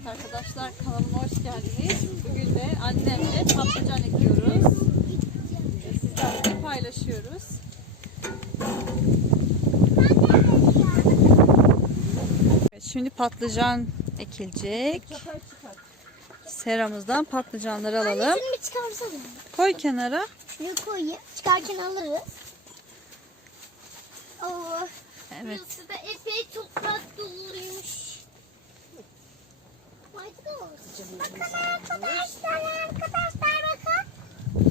Evet arkadaşlar kanalıma hoş geldiniz. Bugün de annemle patlıcan ekiyoruz. Sizlerle paylaşıyoruz. Evet, şimdi patlıcan ekilecek. Seramızdan patlıcanları alalım. Şunu bir çıkarsana. Koy kenara. Şunu koyayım. Çıkarken alırız. Oo. Evet. Bakın arkadaşlar, arkadaşlar bakın.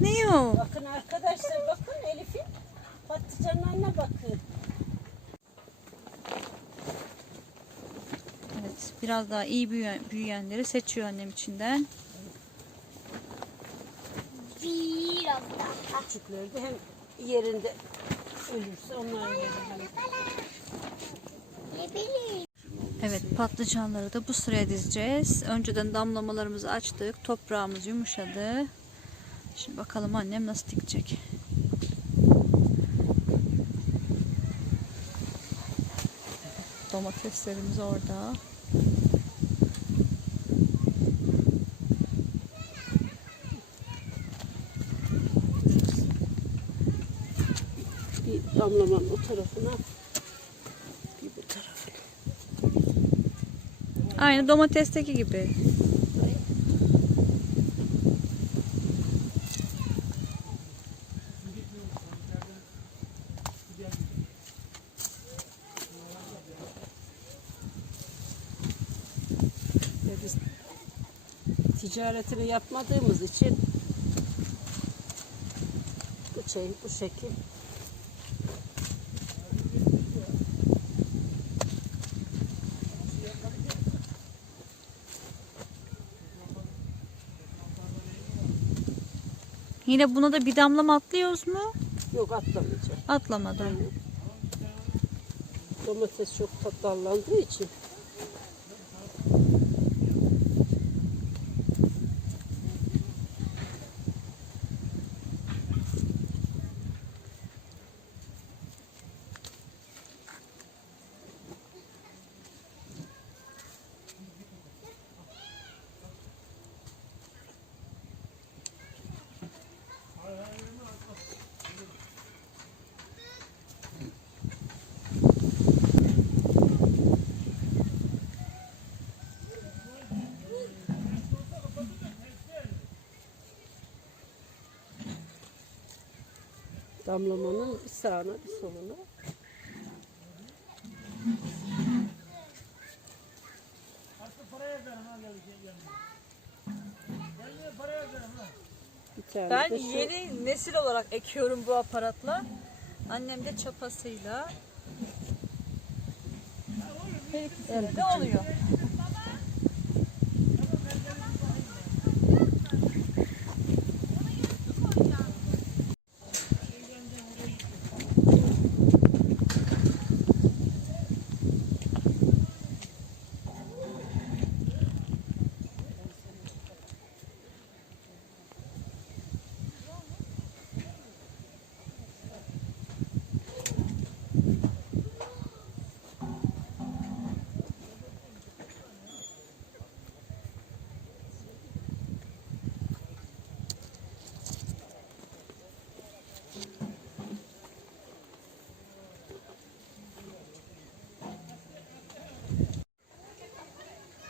Ne o? Bakın arkadaşlar bakın Elif'in patlıcanlarına bakın. Evet, biraz daha iyi büyüyen, büyüyenleri seçiyor annem içinden. Biraz daha. Küçükleri de hem yerinde ölürse onların yerinde. Ne bileyim. Evet, patlıcanları da bu sıraya dizeceğiz. Önceden damlamalarımızı açtık. Toprağımız yumuşadı. Şimdi bakalım annem nasıl dikecek. Domateslerimiz orada. Bir damlamanın o tarafına bir bu tarafına. Aynı domatesteki gibi. Biz ticaretini yapmadığımız için bu şey bu şekil Yine buna da bir damlama atlıyoruz mu? yok atlamayacak. Atlamadan. Domates çok dallandığı için damlamanın bir sağına bir soluna bir tane Ben de şu- yeni nesil olarak ekiyorum bu aparatla. Annem de çapasıyla. De oluyor.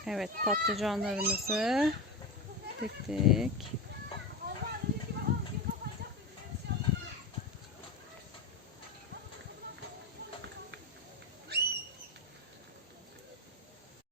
Evet patlıcanlarımızı diktik.